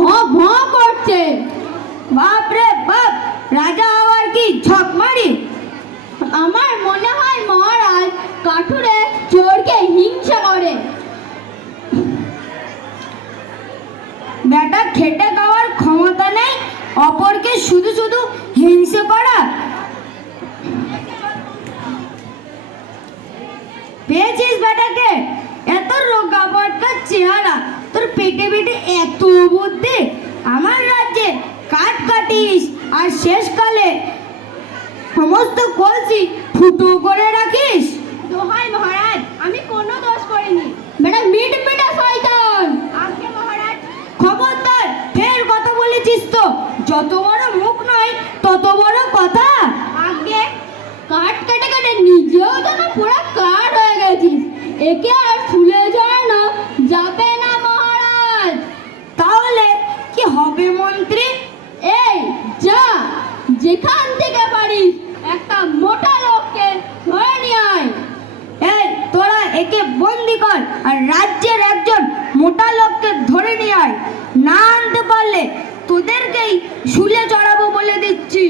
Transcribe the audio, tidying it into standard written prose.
ভ করছে। বাপরে বাপ, রাজা আবার কি ঝক মারি? আমার মনে হয় মহারাজ কাঠুরে চোরকে হিংসা করে। বেটা খেটে খাওয়ার ক্ষমতা নেই, অপরকে শুধু শুধু হিংসা করা। পেয়েছিস বেটাকে? এত রোগা পটকা চেহারা, তোর পেটে পেটে এত বুদ্ধি। আমার রাজ্যে কাঠ কাটিস আর শেষকালে সমস্ত কলসি ফুটো করে রাখিস। দোহাই মহারাজ, আমি কোনো দোষ করিনি। বেটা মিট মিটা শয়তান। আগে মহারাজ। খবরদার, ফের কথা বলেছিস তো যত বড় মুখ নয় তত বড় কথা। আগে কাঠ কেটে কেটে নিজেও যেন পুরো কাঠ হয়ে গেছিস। একে আর ফুলে ঝরানো যাবে না মহারাজ। তাহলে কি হবে মন্ত্রী? এই যা, যেখান থেকে পারিস একটা মোটা লোককে ধরে নিয়ে আয়। এই তোরা একে বন্দি কর আর রাজ্যের একজন মোটা লোককে ধরে নিয়ে আয়। না আনতে পারলে তোদেরকেই শুলে চড়াবো বলে দিচ্ছি।